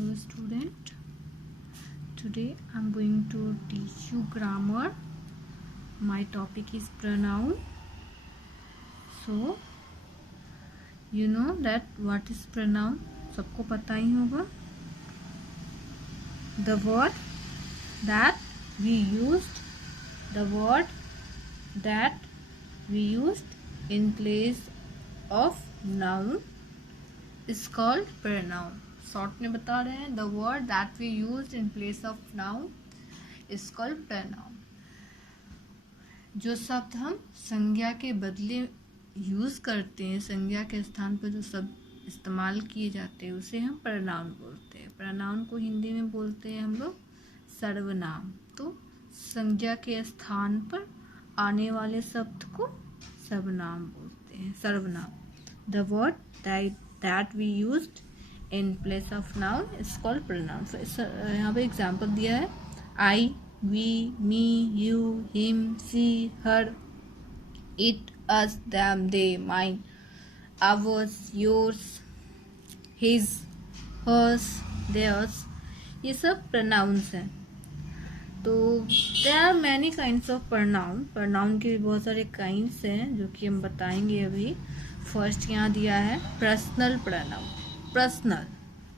Hello student, today I'm going to teach you grammar. My topic is pronoun. So you know that what is pronoun, सबको पता ही होगा. The word that we used in place of noun is called pronoun. Short में बता रहे हैं, the word that we used in place of noun is called pronoun. जो शब्द हम संज्ञा के बदले यूज करते हैं, संज्ञा के स्थान पर जो शब्द इस्तेमाल किए जाते हैं उसे हम प्रोनाउन बोलते हैं. प्रोनाउन को हिंदी में बोलते हैं हम लोग सर्वनाम. तो संज्ञा के स्थान पर आने वाले शब्द को सर्वनाम बोलते हैं, सर्वनाम. The word that we used in place of noun is called pronoun. यहाँ पे एग्जाम्पल दिया है, I, we, me, you, him, she, her, it, us, them, they, mine, ours, yours, his, hers, theirs. ये सब प्रोनाउंस हैं. तो there are many kinds of pronoun. Pronoun के भी बहुत सारे काइंड्स हैं जो कि हम बताएंगे अभी. फर्स्ट यहाँ दिया है personal pronoun. Personal,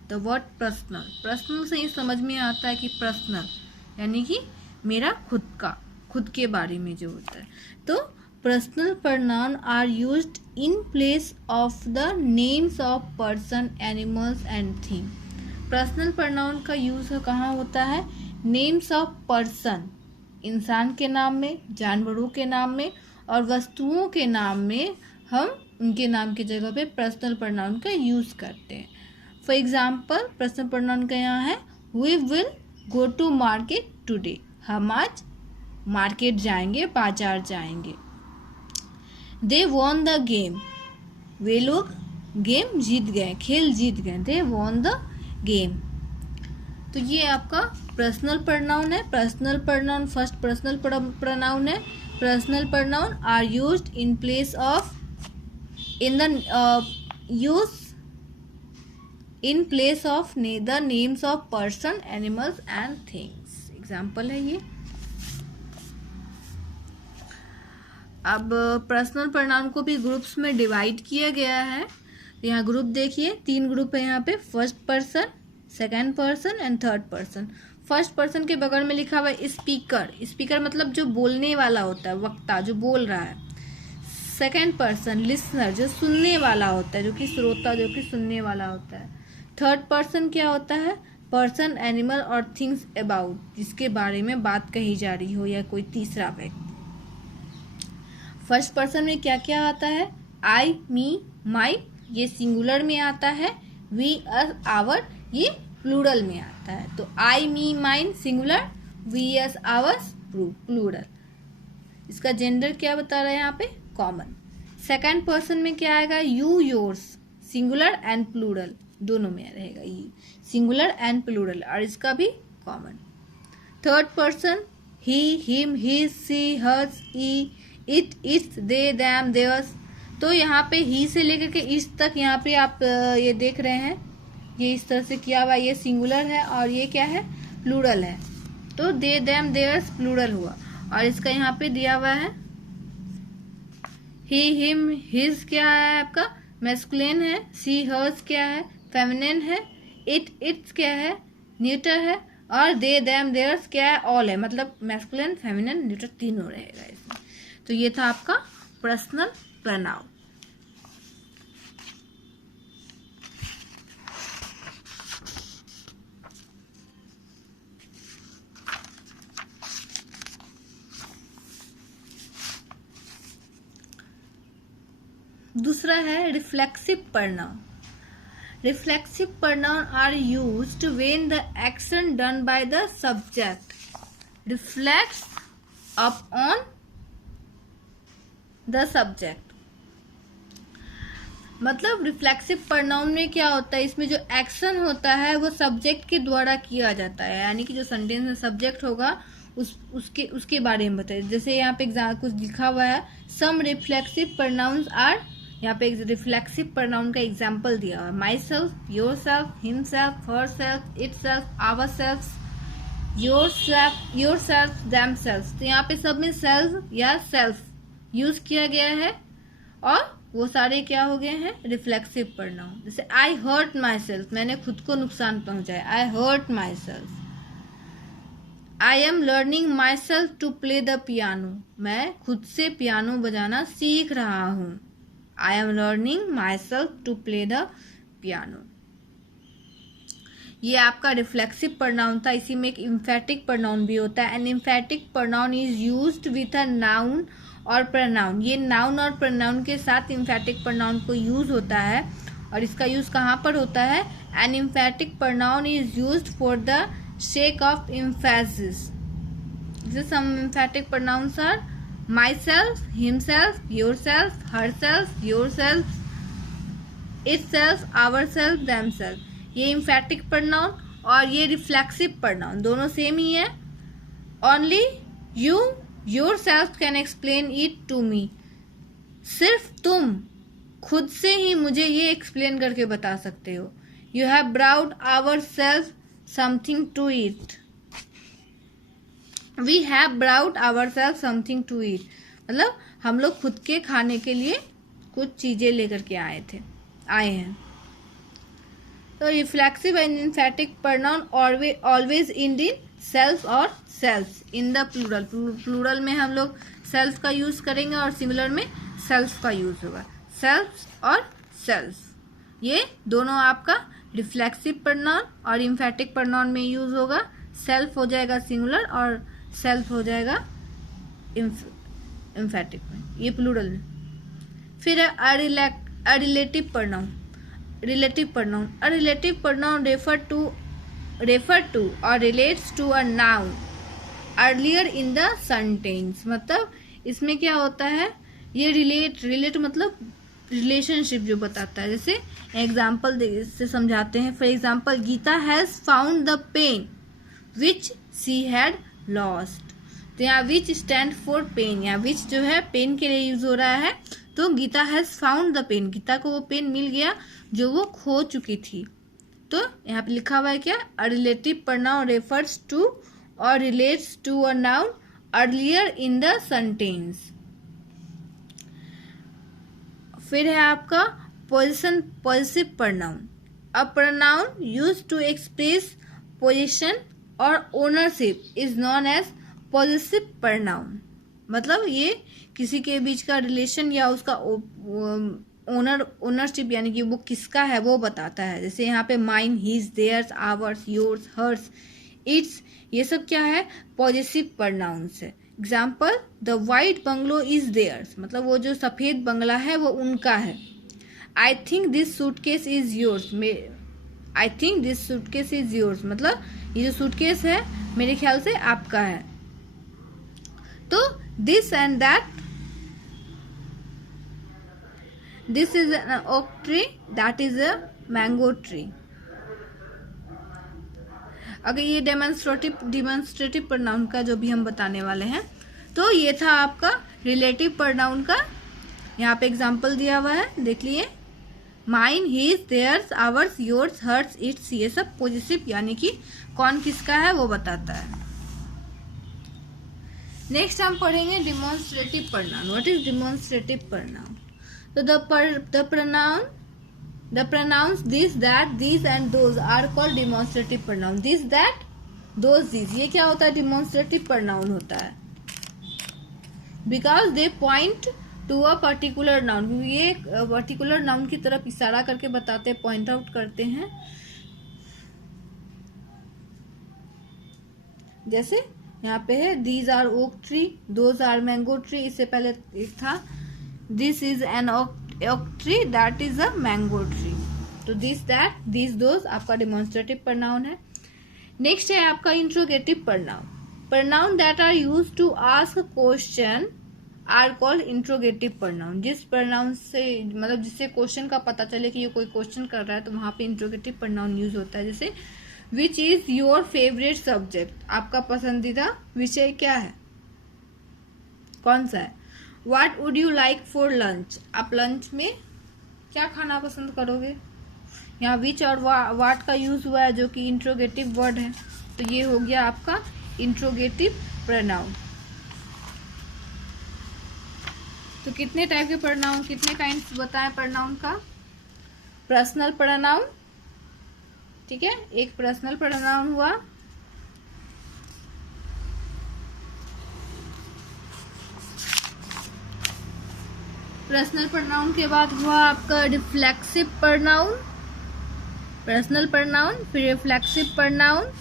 the word personal. Personal से ही समझ में आता है कि पर्सनल यानी कि मेरा खुद का, खुद के बारे में जो होता है. तो personal pronoun are used in place of the names of person, animals and thing. Personal pronoun का यूज कहाँ होता है? नेम्स ऑफ पर्सन, इंसान के नाम में, जानवरों के नाम में और वस्तुओं के नाम में हम उनके नाम की जगह पे पर्सनल प्रोनाउन का यूज करते हैं. फॉर एग्जाम्पल पर्सनल प्रोनाउन का यहाँ है, we will go to market today. हम आज मार्केट जाएंगे, बाजार जाएंगे. They won the game. वे लोग गेम जीत गए, खेल जीत गए. They won the game. तो ये आपका पर्सनल प्रोनाउन है. Personal pronoun first personal pronoun है. Personal pronoun are used in place of in place of the names of person, animals and things. Example है ये. अब पर्सनल प्रोनाउन को भी ग्रुप्स में डिवाइड किया गया है. यहाँ ग्रुप देखिए, 3 ग्रुप है यहाँ पे. First person, second person and third person. First person के बगल में लिखा हुआ है स्पीकर. स्पीकर मतलब जो बोलने वाला होता है, वक्ता जो बोल रहा है. सेकेंड पर्सन लिसनर, जो सुनने वाला होता है, जो कि श्रोता, जो कि सुनने वाला होता है. थर्ड पर्सन क्या होता है? पर्सन, एनिमल और थिंग्स अबाउट, जिसके बारे में बात कही जा रही हो या कोई तीसरा व्यक्ति. फर्स्ट पर्सन में क्या क्या आता है? आई, मी, माई, ये सिंगुलर में आता है. वी, अस, आवर, ये प्लूरल में आता है. तो I, me, mine singular, we, us, ours plural. इसका जेंडर क्या बता रहा है यहाँ पे? कॉमन. सेकेंड पर्सन में क्या आएगा? You, yours, singular and plural दोनों में रहेगा. ये सिंगुलर एंड प्लूरल और इसका भी common. Third person he, him, his, she, hers, it, its, they, them, theirs. तो यहाँ पे ही से लेकर के इस तक यहाँ पे आप ये देख रहे हैं, ये इस तरह से किया हुआ. ये सिंगुलर है और ये क्या है? प्लूरल है. तो दे, देम, देयर्स प्लूरल हुआ. और इसका यहाँ पे दिया हुआ है ही, हिम, हिज क्या है आपका? मैस्कुलिन है. सी, हर्स क्या है? फेमिनिन है. इट, इट्स क्या है? न्यूटर है. और दे, देम, देयर्स क्या है? ऑल है. मतलब मैस्कुलिन, फेमिनिन, न्यूटर तीनों रहेगा इसमें. तो ये था आपका पर्सनल प्रोनाउन. दूसरा है reflexive pronoun. Reflexive pronoun are used when the action done by the subject reflects upon the subject. मतलब रिफ्लेक्सिव प्रोनाउन में क्या होता है? इसमें जो एक्शन होता है वो सब्जेक्ट के द्वारा किया जाता है. यानी कि जो सेंटेंस में सब्जेक्ट होगा उसके बारे में बताइए. जैसे यहाँ पे कुछ लिखा हुआ है, सम रिफ्लेक्सिव प्रोनाउंस आर यहाँ पे रिफ्लेक्सिव प्रोनाउन का एग्जाम्पल दिया हुआ है, myself, yourself, himself, herself, itself, ourself, yourself, themself. तो यहाँ पे सब में सेल्फ या सेल्फ यूज किया गया है और वो सारे क्या हो गए हैं, रिफ्लेक्सिव प्रोनाउन। जैसे आई हर्ट माई सेल्फ, मैंने खुद को नुकसान पहुंचाया, I hurt myself. I am learning myself to play the piano, मैं खुद से पियानो बजाना सीख रहा हूँ। I am learning myself to play the piano. ये आपका रिफ्लेक्सिव प्रोनाउन था। इसी में एक इम्फेटिक प्रोनाउन भी होता है। An emphatic pronoun is used with a noun और प्रोनाउन। ये नाउन और प्रोनाउन के साथ इम्फेटिक प्रोनाउन को यूज होता है। और इसका यूज कहाँ पर होता है? An emphatic pronoun is used for the sake of emphasis. Some emphatic pronouns are myself, himself, yourself, herself, yourself, itself, ourself, themself. ये emphatic pronoun और ये reflexive pronoun दोनों सेम ही है। Only you yourself can explain it to me. सिर्फ तुम खुद से ही मुझे ये एक्सप्लेन करके बता सकते हो। You have brought ourselves something to eat. We have brought ourselves something to eat. मतलब हम लोग खुद के खाने के लिए कुछ चीजें लेकर के आए हैं। तो reflexive and emphatic pronoun always end in self or self in the plural. Plural में हम लोग सेल्फ का यूज करेंगे और सिंगुलर में सेल्फ का यूज होगा। सेल्फ और सेल्फ ये दोनों आपका रिफ्लेक्सिव प्रोनाउन और इम्फेटिक प्रोनाउन में यूज होगा। सेल्फ हो जाएगा सिंगुलर और सेल्फ हो जाएगा इम्फेटिक में, ये प्लूरल में। फिर है relative pronoun. Relative pronoun, a relative pronoun refer to or relates to a noun earlier in the sentence. मतलब इसमें क्या होता है, ये रिलेट मतलब रिलेशनशिप जो बताता है। जैसे एग्जाम्पल से समझाते हैं। For example, Geeta has found the pen which she had lost. तो यहाँ विच स्टैंड फॉर पेन, यहाँ विच जो है पेन के लिए यूज हो रहा है। तो Geeta has found the pen, Geeta को वो पेन मिल गया जो वो खो चुकी थी। तो यहाँ पे लिखा हुआ है क्या, a relative pronoun refers to or relates to a noun earlier in the sentence. फिर है आपका possessive pronoun. A pronoun used to express possession or ownership is known as possessive pronoun. मतलब ये किसी के बीच का रिलेशन या उसका ओनरशिप यानी कि वो किसका है वो बताता है। जैसे यहाँ पे mine, his, theirs, ours, yours, hers, its, ये सब क्या है, पॉजिटिव प्रोनाउंस है। Example, the white bungalow is theirs, मतलब वो जो सफेद बंगला है वो उनका है। I think this suitcase is yours, I think this suitcase is yours, मतलब ये जो सूटकेस है मेरे ख्याल से आपका है। तो this and that, this is an oak tree, that is a mango tree. अगर ये डेमोन्स्ट्रेटिव प्रोनाउन का जो भी हम बताने वाले हैं, तो ये था आपका रिलेटिव प्रोनाउन का। यहाँ पे एग्जाम्पल दिया हुआ है, देख लिए। Mine, his, theirs, ours, yours, hers, its, ये सब पॉजिटिव यानी कि कौन किसका है वो बताता है। नेक्स्ट हम पढ़ेंगे demonstrative pronoun. What is demonstrative pronoun? तो the pronouns this, that, these and those are called demonstrative pronoun. This, that, those, these, ये क्या होता है, demonstrative pronoun होता है। Because they point to a particular noun, ये particular noun की तरफ इशारा करके बताते हैं, point out करते हैं। जैसे यहाँ पे है these are oak tree, those are mango tree, इससे पहले एक था this is an oak tree, that is a mango tree। तो this, that, these, those आपका डिमॉन्स्ट्रेटिव प्रोनाउन है। नेक्स्ट है आपका interrogative pronoun. Pronoun that are used to ask question are called interrogative pronoun. जिस प्रोनाउन से मतलब जिससे question का पता चले कि ये कोई क्वेश्चन कर रहा है, तो वहां पे इंट्रोगेटिव प्रोनाउन यूज होता है। जैसे विच इज योर फेवरेट सब्जेक्ट, आपका पसंदीदा विषय क्या है, कौन सा है। What would you like for lunch, आप लंच में क्या खाना पसंद करोगे। यहाँ विच और वाट का यूज हुआ है जो कि इंट्रोगेटिव वर्ड है, तो ये हो गया आपका इंट्रोगेटिव प्रोनाउन। तो कितने टाइप के प्रोनाउन, कितने काइंड्स बताएं प्रोनाउन का। पर्सनल प्रोनाउन, ठीक है, एक पर्सनल प्रोनाउन हुआ। पर्सनल प्रोनाउन के बाद हुआ आपका रिफ्लेक्सिव प्रोनाउन, पर्सनल प्रोनाउन, फिर रिफ्लेक्सिव प्रोनाउन,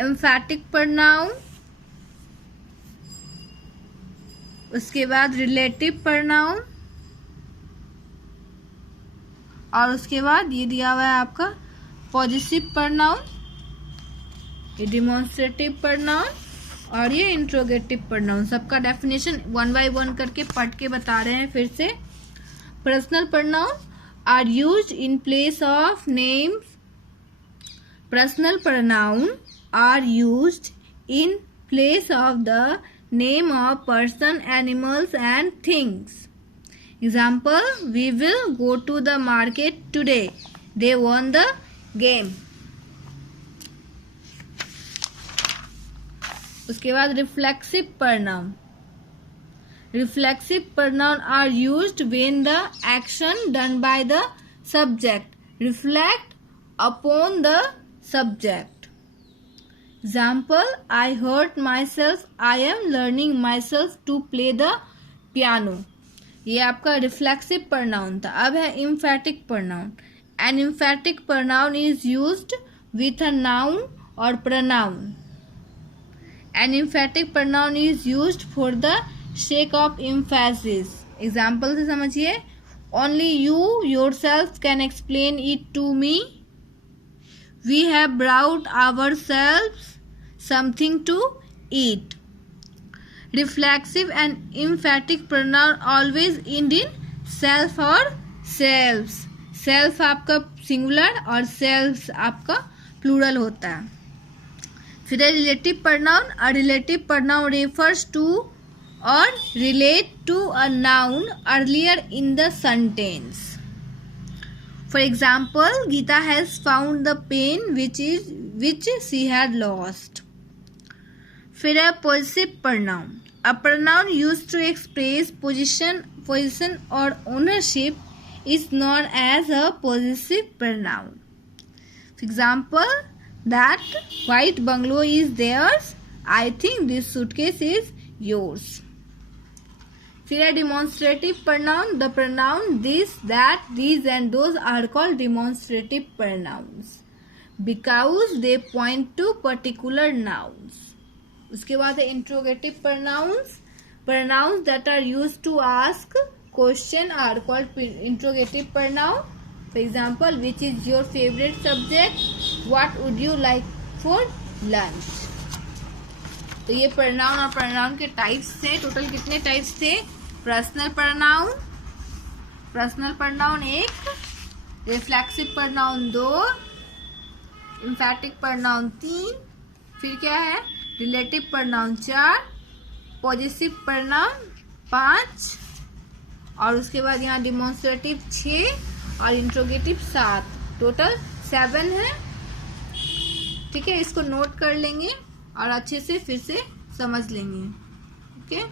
एम्फैटिक प्रोनाउन, उसके बाद रिलेटिव प्रोनाउन, और उसके बाद ये दिया हुआ है आपका पॉजिटिव प्रोनाउन, ये डिमॉन्स्ट्रेटिव प्रोनाउन और ये इंट्रोगेटिव प्रोनाउन। सबका डेफिनेशन 1 by 1 करके पढ़ के बता रहे हैं फिर से। Personal pronoun are used in place of names. Personal pronoun are used in place of the name of person, animals and things. Example, we will go to the market today. They won the game. उसके बाद reflexive pronoun. Reflexive pronoun are used when the action done by the subject reflect upon the subject. Example, I hurt myself, I am learning myself to play the piano. ये आपका reflexive pronoun था। अब है emphatic pronoun. An emphatic pronoun is used with a noun और pronoun. An emphatic pronoun is used for the sake of emphasis. Example से समझिए, only you yourself can explain it to me, we have brought ourself something to eat. Reflexive and emphatic pronoun always end in self और selves। self आपका singular और selves आपका plural होता है। फिर relative pronoun, a relative pronoun refers to or relate to a noun earlier in the sentence. For example, Geeta has found the pen which she had lost. फिर है possessive pronoun, a pronoun used to express position or ownership is known as a possessive pronoun. For example, that white bungalow is theirs, I think this suitcase is yours. फिर है demonstrative pronoun, the pronoun this, that, these and those are called demonstrative pronouns because they point to particular nouns. उसके बाद है interrogative pronouns, pronouns that are used to ask question are called interrogative pronoun. For example, which is your favourite subject, what would you like for lunch. तो ये pronoun और pronoun के types थे। Total कितने types थे। Personal pronoun, personal pronoun 1, reflexive pronoun 2, एम्फैटिक pronoun 3, फिर क्या है रिलेटिव प्रोनाउन 4, पॉजिटिव प्रोनाउन 5 और उसके बाद यहाँ डिमॉन्स्ट्रेटिव 6 और इंट्रोगेटिव 7, टोटल 7 है। ठीक है, इसको नोट कर लेंगे और अच्छे से फिर से समझ लेंगे। ओके।